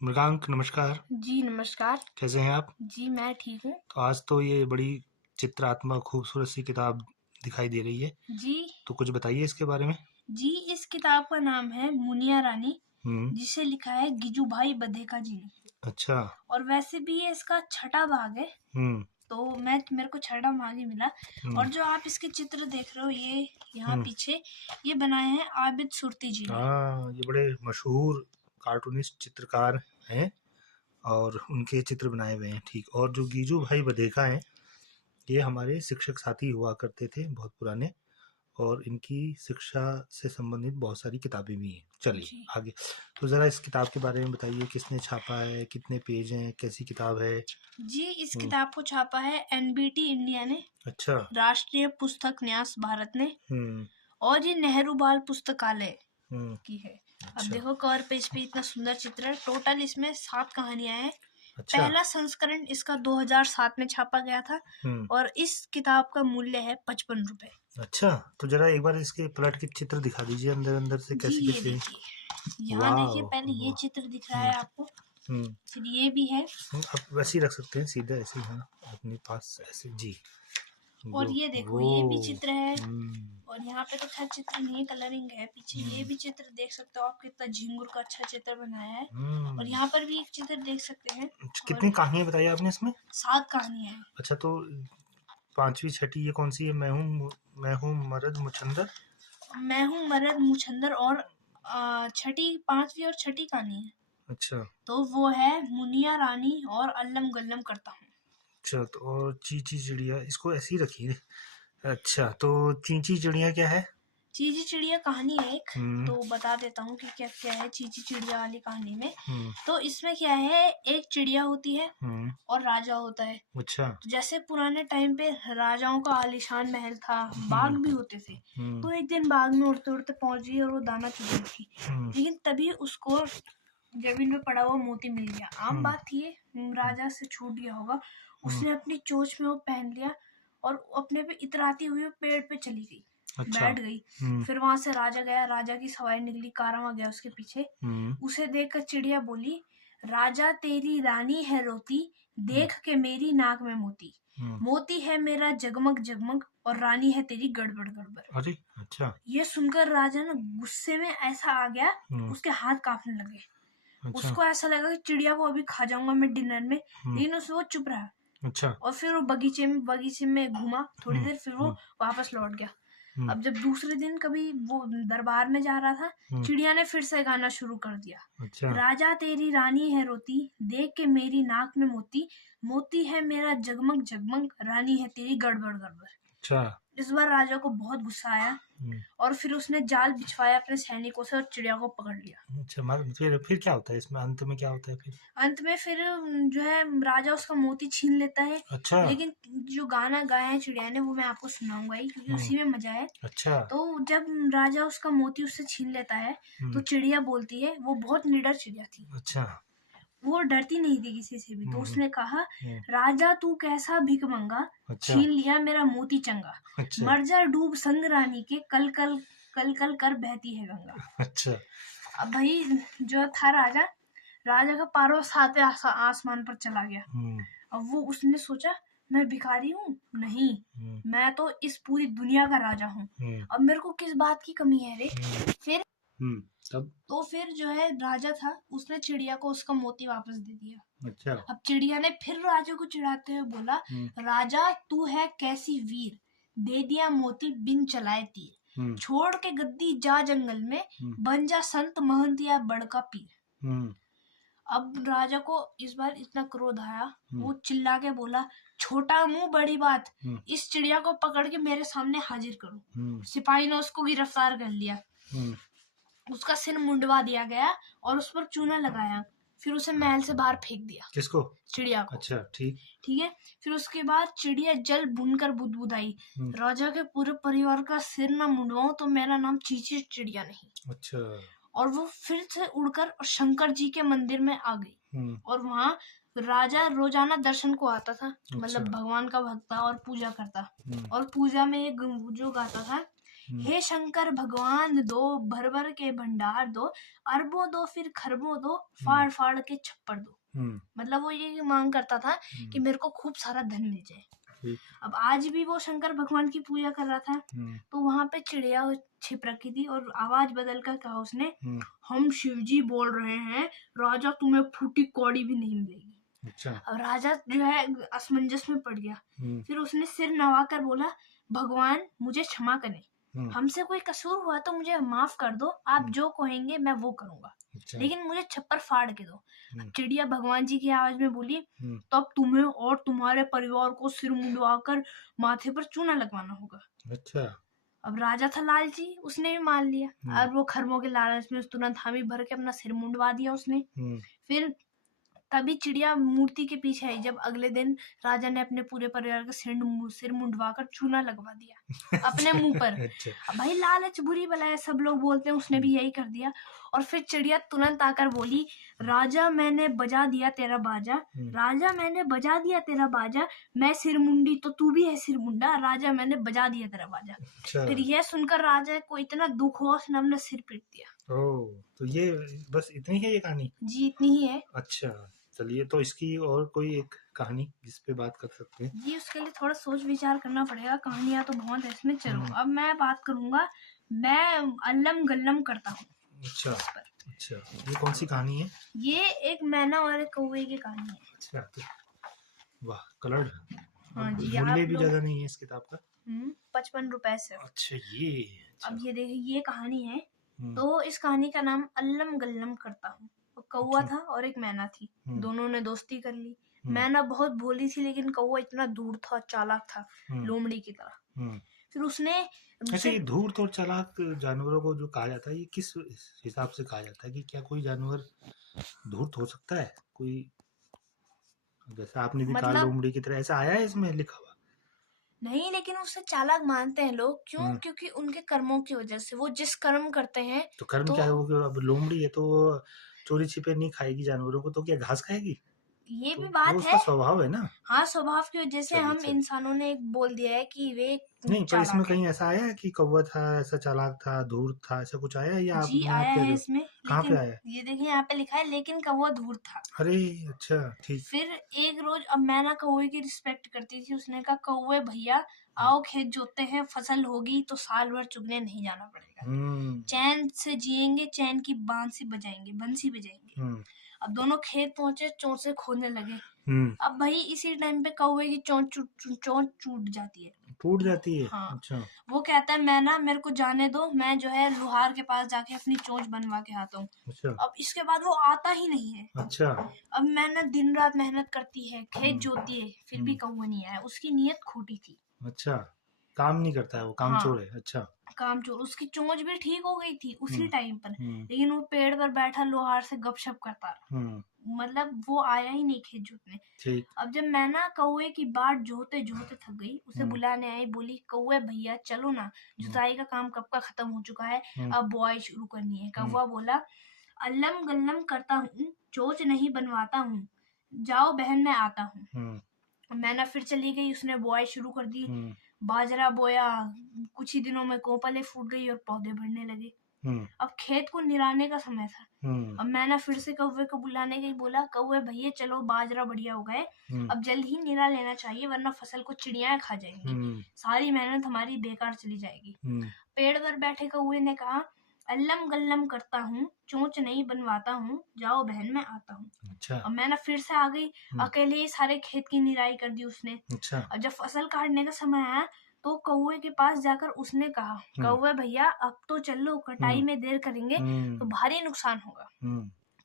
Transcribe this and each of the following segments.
मृगांक नमस्कार। जी नमस्कार। कैसे हैं आप? जी मैं ठीक हूँ। तो आज तो ये बड़ी चित्रात्मक खूबसूरत सी किताब दिखाई दे रही है, जी तो कुछ बताइए इसके बारे में। जी इस किताब का नाम है मुनिया रानी, हम्म। जिसे लिखा है गिजूभाई बधेका जी ने। अच्छा। और वैसे भी ये इसका छठा भाग है, हम्म। तो मेरे को छठा भाग ही मिला। हम्म। और जो आप इसके चित्र देख रहे हो, ये यहाँ हम्म। पीछे ये बनाए हैं आबिद सुरती जी ने। हाँ, ये बड़े मशहूर कार्टूनिस्ट चित्रकार हैं और उनके चित्र बनाए हुए हैं। ठीक। और जो गीजू भाई बधेका हैं, ये हमारे शिक्षक साथी हुआ करते थे, बहुत पुराने। और इनकी शिक्षा से संबंधित बहुत सारी किताबें भी हैं। चलिए जी आगे। तो ज़रा इस किताब के बारे में बताइए, किसने छापा है, कितने पेज हैं, कैसी किताब है? जी इस किताब को छापा है एनबीटी इंडिया ने, अच्छा। राष्ट्रीय पुस्तक न्यास भारत ने, हम्म। और ये नेहरू बाल पुस्तकालय हम्म। की है। अब अच्छा। देखो कवर पेज पे इतना सुंदर चित्र है। टोटल इसमें 7 कहानियां हैं। अच्छा। पहला संस्करण इसका 2007 में छापा गया था हम्म। और इस किताब का मूल्य है 55 रुपए। अच्छा, तो जरा एक बार इसके प्लॉट के चित्र दिखा दीजिए, अंदर अंदर से जी कैसे ये कैसे। देखिए, यहाँ वाह। देखिए, पहले ये वाह। चित्र दिख रहा हम्म। है आपको, हम्म। फिर ये भी है, आप वैसे ही रख सकते हैं, सीधा ऐसे ही, हाँ, अपने पास ऐसे जी। और वो ये देखो वो ये भी चित्र है। हम्म। और यहाँ पे तो खैर चित्र नहीं है, कलरिंग है। पीछे ये भी चित्र देख सकते हो आप, कितना झिंगुर का अच्छा चित्र बनाया है। और यहाँ पर भी एक चित्र देख सकते हैं। और कितनी कहानियां बताई आपने इसमें? 7 कहानियां हैं। अच्छा, तो पांचवी छठी ये कौन सी है? मैं हूँ मरद मुचंदर। मैं हूँ मरद मुछंदर, और छठी, 5वीं और छठी कहानी है, अच्छा। तो वो है मुनिया रानी और अल्लम गल्लम करता हूँ। अच्छा, तो और चींची चिड़िया, इसको ऐसे ही रखिए। अच्छा, तो चींची चिड़िया क्या है? चीची चिड़िया कहानी है एक, हम्म। तो बता देता हूँ कि क्या क्या है चीची चिड़िया वाली कहानी में। हम्म। तो इसमें क्या है, एक चिड़िया होती है हम्म। और राजा होता है। अच्छा। तो जैसे पुराने टाइम पे राजाओं का आलीशान महल था, बाग भी होते थे। तो एक दिन बाग में उड़ते उड़ते पहुंच गई और वो दाना चुग रही थी, लेकिन तभी उसको जमीन में पड़ा हुआ मोती मिल गया। आम बात थी, राजा से छूट गया होगा। उसने अपनी चोंच में वो पहन लिया और अपने पे इतराती हुई वो पेड़ पे चली गई। अच्छा। बैठ गई। फिर वहां से राजा गया, राजा की सवारी निकली, कारवां गया उसके पीछे। उसे देखकर चिड़िया बोली, राजा तेरी रानी है रोती, देख के मेरी नाक में मोती। मोती है मेरा जगमग जगमग, और रानी है तेरी गड़बड़ गड़बड़। अरे अच्छा। ये सुनकर राजा ना गुस्से में ऐसा आ गया, उसके हाथ कांपने लगे। अच्छा। उसको ऐसा लगा कि चिड़िया को अभी खा जाऊंगा मैं डिनर में, लेकिन उससे वो चुप रहा। अच्छा। और फिर वो बगीचे में घूमा थोड़ी देर, फिर वो वापस लौट गया। अब जब दूसरे दिन कभी वो दरबार में जा रहा था, चिड़िया ने फिर से गाना शुरू कर दिया। अच्छा। राजा तेरी रानी है रोती, देख के मेरी नाक में मोती। मोती है मेरा जगमग जगमग, रानी है तेरी गड़बड़ गड़बड़। अच्छा। इस बार राजा को बहुत गुस्सा आया और फिर उसने जाल बिछवाया अपने सैनिकों से और चिड़िया को पकड़ लिया। अच्छा, फिर क्या होता है इसमें? अंत में क्या होता है फिर? अंत में फिर जो है राजा उसका मोती छीन लेता है। अच्छा। लेकिन जो गाना गाया है चिड़िया ने वो मैं आपको सुनाऊंगा ही, क्योंकि उसी में मजा है। अच्छा। तो जब राजा उसका मोती उससे छीन लेता है, तो चिड़िया बोलती है, वो बहुत निडर चिड़िया थी, अच्छा। वो डरती नहीं थी किसी से भी। तो उसने कहा, राजा तू कैसा भिख मंगा, छीन लिया मेरा मोती चंगा। अच्छा। मर जा डूब संग रानी के, कल कल कल कल कर बहती है गंगा। अच्छा। अब भाई जो था राजा, राजा का पारो सातवें आसमान पर चला गया। अब वो उसने सोचा, मैं भिखारी हूँ नहीं, मैं तो इस पूरी दुनिया का राजा हूँ। अब मेरे को किस बात की कमी है रे। फिर तब तो फिर जो है राजा था, उसने चिड़िया को उसका मोती वापस दे दिया। अच्छा। अब चिड़िया ने फिर राजा को चिढ़ाते हुए बोला, राजा तू है कैसी वीर, दे दिया मोती बिन चलाए तीर। छोड़ के गद्दी जा जंगल में, बन जा संत महंत या बड़का पीर। अब राजा को इस बार इतना क्रोध आया, वो चिल्ला के बोला, छोटा मुंह बड़ी बात, इस चिड़िया को पकड़ के मेरे सामने हाजिर करो। सिपाही ने उसको गिरफ्तार कर लिया। उसका सिर मुंडवा दिया गया और उस पर चूना लगाया। फिर उसे महल से बाहर फेंक दिया। किसको? चिड़िया को। अच्छा, ठीक है। फिर उसके बाद चिड़िया जल भूनकर बुदबुदाई, राजा के पूरे परिवार का सिर ना मुंडवाऊं तो मेरा नाम चीची चिड़िया नहीं। अच्छा। और वो फिर से उड़कर शंकर जी के मंदिर में आ गई। और वहाँ राजा रोजाना दर्शन को आता था। मतलब भगवान का भक्त था और पूजा करता। और पूजा में जो गाता था, हे शंकर भगवान दो, भर भर के भंडार दो, अरबों दो फिर खरबों दो, फाड़ फाड़ के छप्पर दो। मतलब वो ये मांग करता था कि मेरे को खूब सारा धन मिल जाए। अब आज भी वो शंकर भगवान की पूजा कर रहा था, तो वहां पे चिड़िया छिप रखी थी और आवाज बदल कर कहा उसने, हम शिवजी बोल रहे हैं, राजा तुम्हें फूटी कौड़ी भी नहीं मिलेगी। अच्छा। अब राजा जो है असमंजस में पड़ गया। फिर उसने सिर नवाकर बोला, भगवान मुझे क्षमा करें, हमसे कोई कसूर हुआ तो मुझे माफ कर दो, आप जो कहेंगे मैं वो करूंगा। अच्छा। लेकिन मुझे छप्पर फाड़ के दो। चिड़िया भगवान जी की आवाज में बोली, तब तुम्हें और तुम्हारे परिवार को सिर मुंडवाकर माथे पर चूना लगवाना होगा। अच्छा। अब राजा था लालची, उसने भी मान लिया। अब वो खरमों के लालच में तुरंत हामी भर के अपना सिर मुंडवा दिया उसने। फिर तभी चिड़िया मूर्ति के पीछे आई जब अगले दिन राजा ने अपने पूरे परिवार का सिर मुंडवा कर चूना लगवा दिया अपने मुंह पर। अच्छा। अब भाई लालच बुरी बला है, सब लोग बोलते हैं, उसने भी यही कर दिया। और फिर चिड़िया तुरंत आकर बोली, राजा मैंने बजा दिया तेरा बाजा, राजा मैंने बजा दिया तेरा बाजा, मैं सिर मुंडी तो तू भी है सिर मुंडा, राजा मैंने बजा दिया तेरा बाजा। अच्छा। फिर यह सुनकर राजा को इतना दुख हुआ, उसने अपना सिर पीट दिया। ओह, तो ये बस इतनी है ये कहानी? जी इतनी ही है। अच्छा, चलिए, तो इसकी और कोई एक कहानी जिस पे बात कर सकते हैं? जी उसके लिए थोड़ा सोच विचार करना पड़ेगा, कहानियां तो बहुत है इसमें। चलो अब मैं बात करूंगा, मैं अल्लम गल्लम करता हूँ। अच्छा अच्छा, ये कौन सी कहानी है? ये एक मैना और एक कौवे की कहानी है। अच्छा, वाह, कलर्ड। हाँ जी। मूल्य भी ज्यादा नहीं है इस किताब का? 55 रुपए से। अच्छा ये। अच्छा। अब ये देखिए, ये कहानी है। तो इस कहानी का नाम अल्लम गल्लम करता हूँ। कौवा था और एक मैना थी, दोनों ने दोस्ती कर ली। मैना बहुत भोली थी, लेकिन कौवा इतना धूर्त था, चालाक था, लोमड़ी की तरह। फिर उसने अच्छा, ये धूर्त और चालाक जानवरों को जो कहा जाता है, ये किस हिसाब से कहा जाता है कि क्या कोई जानवर धूर्त हो सकता है? कोई जैसा आपने भी कहा लोमड़ी की तरह, ऐसा आया है इसमें लिखा हुआ? नहीं, लेकिन उसे चालाक मानते हैं लोग। क्यों? क्योंकि उनके कर्मों की वजह से, वो जिस कर्म करते हैं। तो कर्म क्या है? वो अब लोमड़ी है तो चोरी छिपे नहीं खाएगी जानवरों को, तो क्या घास खाएगी? ये भी बात है, उसका स्वभाव है ना। हाँ, स्वभाव की वजह से हम इंसानों ने बोल दिया है कि वे नहीं, पर इसमें कहीं ऐसा आया है कि कौवा था ऐसा चालाक था, धूर्त था, ऐसा कुछ आया है? या जी आया है इसमें। कहाँ पे आया है? ये देखिए यहाँ पे लिखा है, लेकिन कौवा धूर्त था। अरे अच्छा, ठीक। फिर एक रोज, अब मैना कौवे की रिस्पेक्ट करती थी, उसने कहा, कौवे भैया आओ खेत जोतते हैं, फसल होगी तो साल भर चुगने नहीं जाना पड़ेगा, चैन से जिएंगे, चैन की बंसी बजाएंगे। अब दोनों खेत पहुंचे, चोंचे खोदने लगे। अब भाई इसी टाइम पे कौवे की चोंच टूट जाती है। टूट जाती है? हाँ। अच्छा। वो कहता है, मैं ना, मेरे को जाने दो, मैं जो है लोहार के पास जाके अपनी चोंच बनवा के आता हूँ। अच्छा। अब इसके बाद वो आता ही नहीं है। अच्छा। अब मैं ना दिन रात मेहनत करती है, खेत जोती है, फिर भी कौवा नहीं आया। उसकी नीयत खोटी थी। अच्छा, काम नहीं करता है वो, कामचोर है। अच्छा, कामचोर। उसकी चोंच भी ठीक हो गई थी उसी टाइम पर, लेकिन वो पेड़ पर बैठा लोहार से गपशप करता रहा। मतलब वो आया ही नहीं खेत जोतने। अब जब मैं ना कौवे की बाट जोते जोते थक गई, उसे बुलाने आई, बोली, कौवे भैया चलो ना, जुताई का काम कब का खत्म हो चुका है, अब बुआई शुरू करनी है। कौवा बोला, अल्लम गल्लम करता हूँ, चोंच नहीं बनवाता हूँ, जाओ बहन मैं आता हूँ। मैना फिर चली गई, उसने बुआई शुरू कर दी। बाजरा बोया, कुछ ही दिनों में कोपलें फूट गई और पौधे बढ़ने लगे। अब खेत को निराने का समय था। अब मैंने फिर से कौवे को बुलाने गई, बोला, कौवे भैया चलो, बाजरा बढ़िया हो गए, अब जल्द ही निरा लेना चाहिए, वरना फसल को चिड़ियाएं खा जाएंगी, सारी मेहनत हमारी बेकार चली जाएगी। पेड़ पर बैठे कौवे ने कहा, अल्लम गल्लम करता हूँ, चोंच नहीं बनवाता हूँ, जाओ बहन मैं आता हूँ। अच्छा। अब मैंने फिर से आ गई, अकेले ही सारे खेत की निराई कर दी उसने। अच्छा। और जब फसल काटने का समय आया, तो कौवे के पास जाकर उसने कहा, कौवे भैया अब तो चलो, कटाई में देर करेंगे तो भारी नुकसान होगा।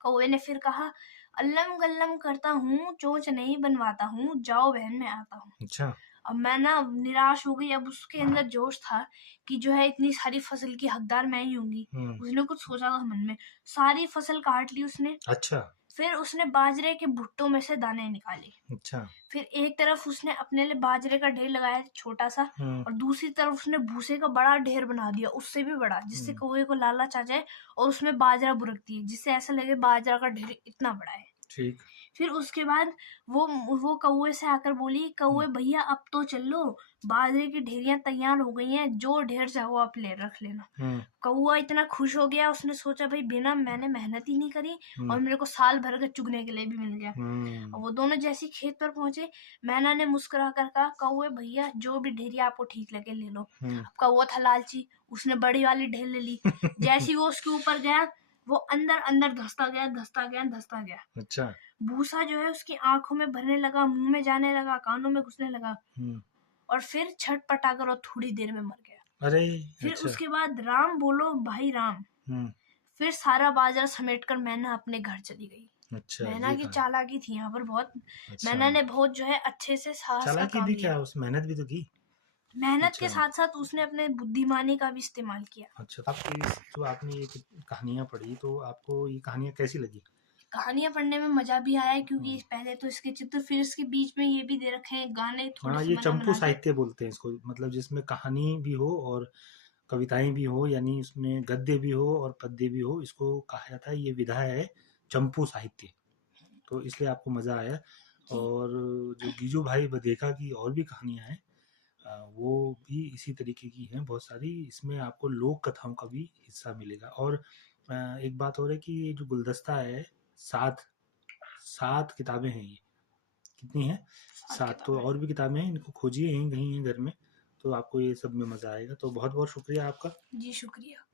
कौवे ने फिर कहा, अल्लम गल्लम करता हूँ, चोंच नहीं बनवाता हूँ, जाओ बहन मैं आता हूँ। अच्छा। अब मैं ना निराश हो गई। अब उसके अंदर जोश था कि जो है इतनी सारी फसल की हकदार मैं ही होंगी। उसने कुछ सोचा था मन में, सारी फसल काट ली उसने। अच्छा। फिर उसने बाजरे के भुट्टों में से दाने निकाले। अच्छा। फिर एक तरफ उसने अपने लिए बाजरे का ढेर लगाया छोटा सा, और दूसरी तरफ उसने भूसे का बड़ा ढेर बना दिया, उससे भी बड़ा, जिससे कौवे को लालच आ जाए और उसमें बाजरा बुरक दिए, जिससे ऐसा लगे बाजरा का ढेर इतना बड़ा है। ठीक। फिर उसके बाद वो कौवे से आकर बोली, कौवे भैया अब तो चल लो, बाजरे की ढेरियां तैयार हो गई हैं, जो ढेर चाहो आप ले रख लेना। कौवा इतना खुश हो गया, उसने सोचा भाई बिना मैंने मेहनत ही नहीं करी और मेरे को साल भर का चुगने के लिए भी मिल गया। और वो दोनों जैसे खेत पर पहुंचे, मैना ने मुस्कुरा कर कहा, कौवे भैया जो भी ढेरिया आपको ठीक लगे ले लो। अब कौवा था लालची, उसने बड़ी वाली ढेर ले ली। जैसे वो उसके ऊपर गया, वो अंदर अंदर धंसता गया। अच्छा। भूसा जो है उसकी आंखों में भरने लगा, मुंह में जाने लगा, कानों में घुसने लगा और फिर छटपटाकर और थोड़ी देर में मर गया। अरे फिर अच्छा। उसके बाद राम बोलो भाई राम। फिर सारा बाजार समेटकर मैना अपने घर चली गई। अच्छा, मैना की चालाकी थी यहाँ पर बहुत। अच्छा। मैना ने बहुत जो है अच्छे से साहस का चालाकी काम भी लिया। क्या, उस मेहनत भी तो की। मेहनत अच्छा। के साथ साथ उसने अपने बुद्धिमानी का भी इस्तेमाल किया। अच्छा, आपकी जो आपने ये कहानियां पढ़ी, तो आपको ये कहानियां कैसी लगी? कहानियां पढ़ने में मजा भी आया, क्योंकि पहले तो इसके चित्र, फिर इसके बीच में ये भी दे रखे हैं गाने थोड़े से ये मना चंपू मना के। साहित्य बोलते हैं इसको, मतलब जिसमें कहानी भी हो और कविताएं भी हो, यानी उसमें गद्य भी हो और पद्य भी हो, इसको कहा जाता है, ये विधा है चंपू साहित्य। तो इसलिए आपको मजा आया। और जो गीजू भाई बधेका की और भी कहानियां हैं, वो भी इसी तरीके की हैं बहुत सारी। इसमें आपको लोक कथाओं का भी हिस्सा मिलेगा। और एक बात और है कि ये जो गुलदस्ता है, 7 किताबें हैं ये। कितनी हैं? 7। तो और भी किताबें हैं, इनको खोजिए, यहीं कहीं हैं घर में, तो आपको ये सब में मज़ा आएगा। तो बहुत बहुत शुक्रिया आपका। जी शुक्रिया।